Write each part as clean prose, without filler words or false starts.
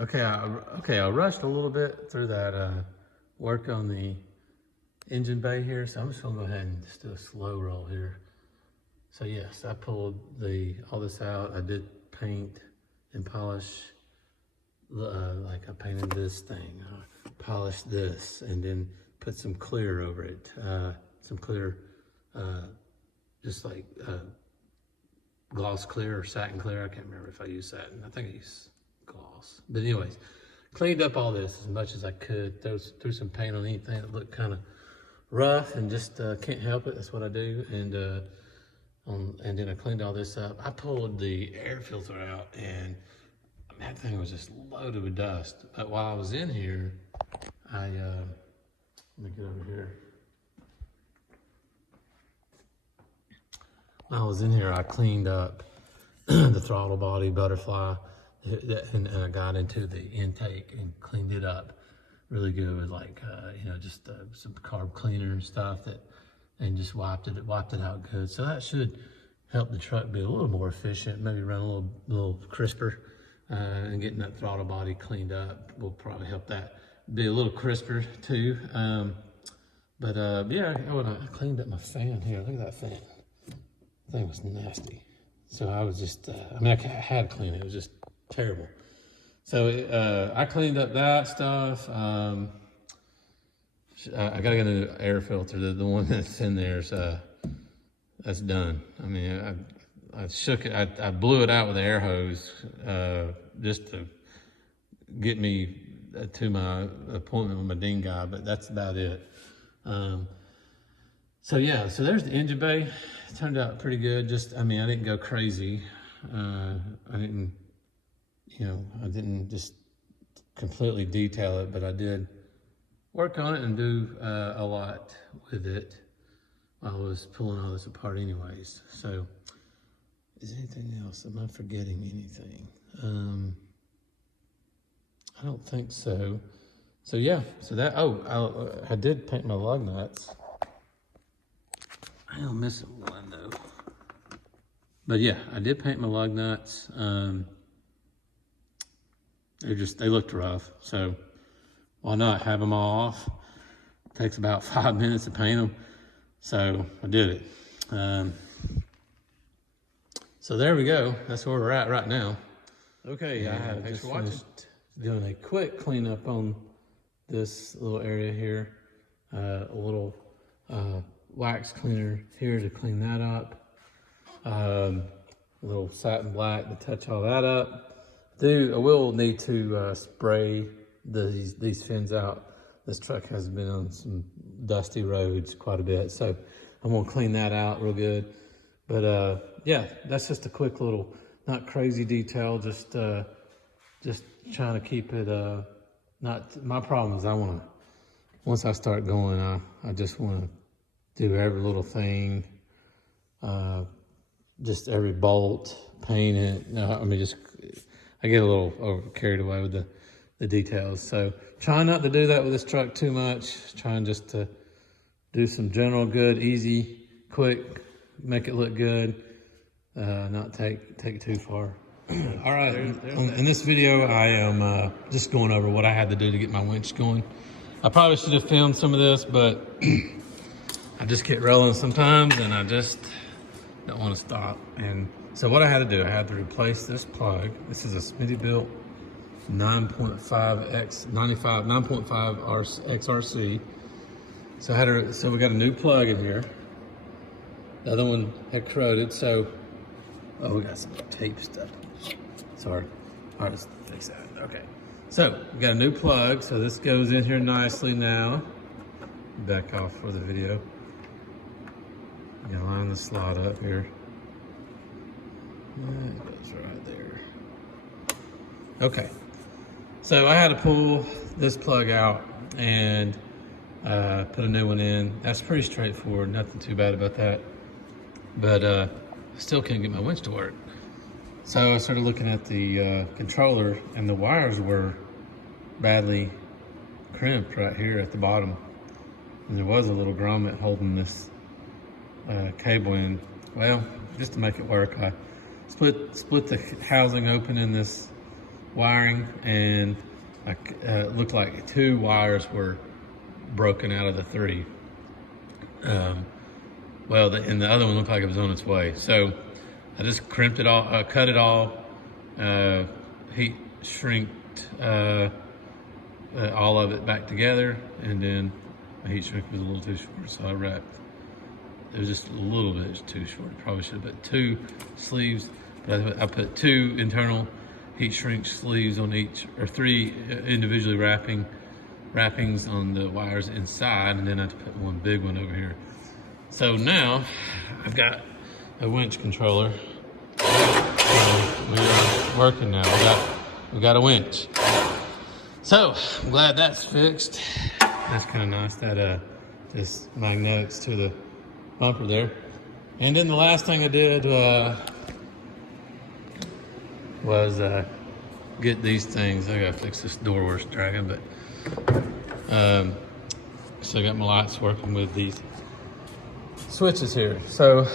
Okay, I rushed a little bit through that work on the engine bay here, so I'm just gonna go ahead and just do a slow roll here. So yes, I pulled all this out. I did paint and polish, like I painted this thing, polished this, and then put some clear over it. Some clear, just like gloss clear or satin clear. I can't remember if I used satin. I think I used gloss. But anyways, cleaned up all this as much as I could. Threw some paint on anything that looked kind of rough, and just can't help it. That's what I do. And then I cleaned all this up. I pulled the air filter out, and that thing was just loaded with dust. But while I was in here, let me get over here. While I was in here, I cleaned up the throttle body butterfly, and I got into the intake and cleaned it up really good with like, just some carb cleaner and stuff and just wiped it out good. So that should help the truck be a little more efficient, maybe run a little crisper, and getting that throttle body cleaned up will probably help that be a little crisper too. Yeah, when I cleaned up my fan here, look at that fan. That thing was nasty. So I was just, I had to clean it. It was just terrible. So I cleaned up that stuff. I gotta get a new air filter. The one that's in there is that's done. I mean, I shook it. I blew it out with an air hose just to get me to my appointment with my ding guy, but that's about it. So yeah, so there's the engine bay. It turned out pretty good. I didn't go crazy. I didn't just completely detail it, but I did work on it and do a lot with it while I was pulling all this apart anyways. So is anything else? Am I forgetting anything? I don't think so. So yeah, I did paint my lug nuts. I am missing one though. But yeah, I did paint my lug nuts. They looked rough, so why not have them all off? It takes about 5 minutes to paint them, so I did it. So there we go. That's where we're at right now. Okay, I have just finished doing a quick cleanup on this little area here. A little wax cleaner here to clean that up. A little satin black to touch all that up. I will need to spray these fins out. This truck has been on some dusty roads quite a bit, so I'm gonna clean that out real good. But yeah, that's just a quick little, not crazy detail, just trying to keep it, not, my problem is once I start going, I just wanna do every little thing, just every bolt, paint it. I get a little carried away with the details. So trying not to do that with this truck too much, trying just to do some general good, easy, quick, make it look good, not take it too far. All right, in this video, I am just going over what I had to do to get my winch going. I probably should have filmed some of this, but I just get rolling sometimes and I just don't want to stop. And so what I had to do, I had to replace this plug. This is a Smittybilt 9.5 XRC. So we got a new plug in here. The other one had corroded, so we got some tape stuff. Sorry. All right, let's fix that. Okay. So we got a new plug. So this goes in here nicely now. Back off for the video. I'm gonna line the slot up here. That goes right there. Okay. So I had to pull this plug out and put a new one in. That's pretty straightforward. Nothing too bad about that. But I still can't get my winch to work. So I started looking at the controller, and the wires were badly crimped right here at the bottom. And there was a little grommet holding this cable in. Well, just to make it work, I split the housing open in this wiring, and it looked like 2 wires were broken out of the 3. Well, and the other one looked like it was on its way. So I just crimped it all, cut it all, heat shrinked all of it back together, and then my heat shrink was a little too short, so I wrapped. It was just a little bit too short. Probably should have put 2 sleeves, but I put 2 internal heat shrink sleeves on each, or 3 individually wrappings on the wires inside, and then I had to put one big one over here. So now I've got a winch controller. We are working now. We got a winch. So I'm glad that's fixed. That's kind of nice. That just magnetics to the bumper there. And then the last thing I did was get these things. I gotta fix this door where it's dragging, but so I got my lights working with these switches here. So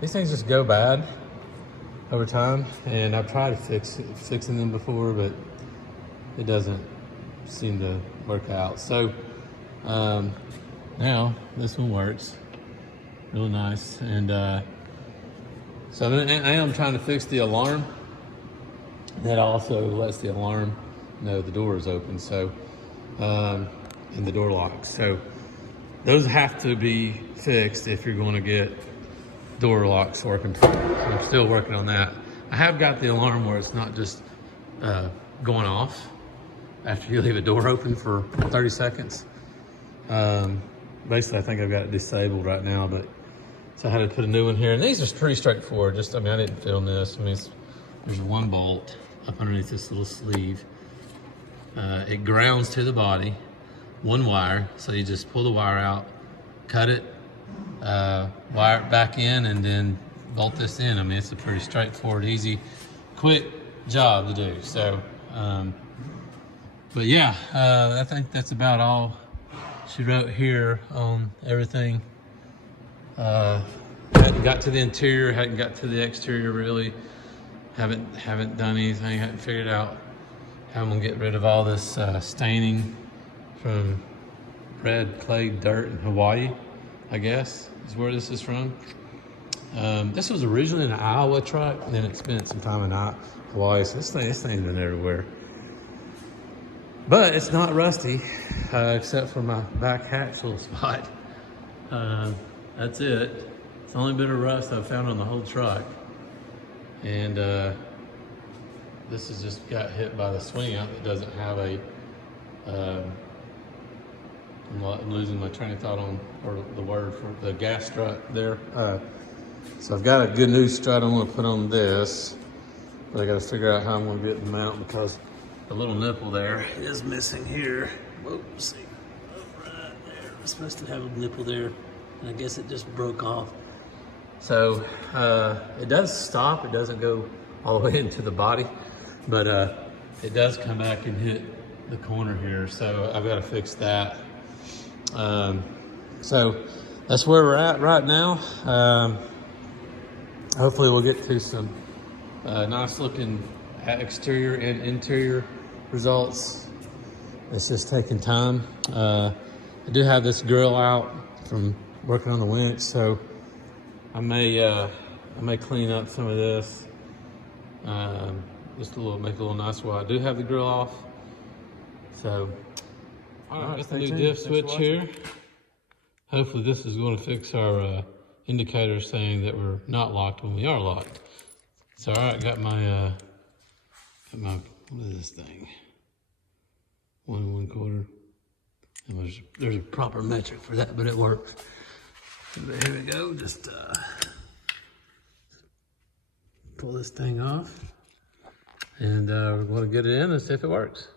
these things just go bad over time, and I've tried fixing them before, but it doesn't seem to work out. So now this one works real nice, and so I am trying to fix the alarm. That also lets the alarm know the door is open, so and the door locks. So those have to be fixed if you're going to get door locks working. So I'm still working on that. I have got the alarm where it's not just going off after you leave a door open for 30 seconds. Basically, I think I've got it disabled right now, but so I had to put a new one here. And these are pretty straightforward. I mean, I didn't film this. I mean, there's one bolt up underneath this little sleeve. It grounds to the body, 1 wire. So you just pull the wire out, cut it, wire it back in, and then bolt this in. I mean, it's a pretty straightforward, easy, quick job to do. So, but yeah, I think that's about all she wrote here on everything. Hadn't got to the interior, hadn't got to the exterior really. Haven't done anything, haven't figured out how I'm gonna get rid of all this staining from red clay dirt in Hawaii, I guess, is where this is from. This was originally an Iowa truck, and then it spent some time in Hawaii, so this thing's been everywhere. But it's not rusty, except for my back hatch little spot. That's it. It's the only bit of rust I've found on the whole truck. And this has just got hit by the swing out that doesn't have a, I'm losing my train of thought on or the word for the gas strut there. So I've got a good new strut I'm gonna put on this, but I gotta figure out how I'm gonna get the mount because the little nipple there is missing here. Whoops, see, right there. It's supposed to have a nipple there, and I guess it just broke off. So it does stop, it doesn't go all the way into the body, but it does come back and hit the corner here, so I've got to fix that. So that's where we're at right now. Hopefully we'll get to some nice looking exterior and interior results. It's just taking time. I do have this grill out from working on the winch, so I may clean up some of this, just make it a little nicer while I do have the grill off. So, all right, got the new diff switch here. Hopefully this is going to fix our indicator saying that we're not locked when we are locked. So, all right, got my, what is this thing? 1 1/4. And there's a proper metric for that, but it works. But here we go, just pull this thing off, and we're going to get it in and see if it works.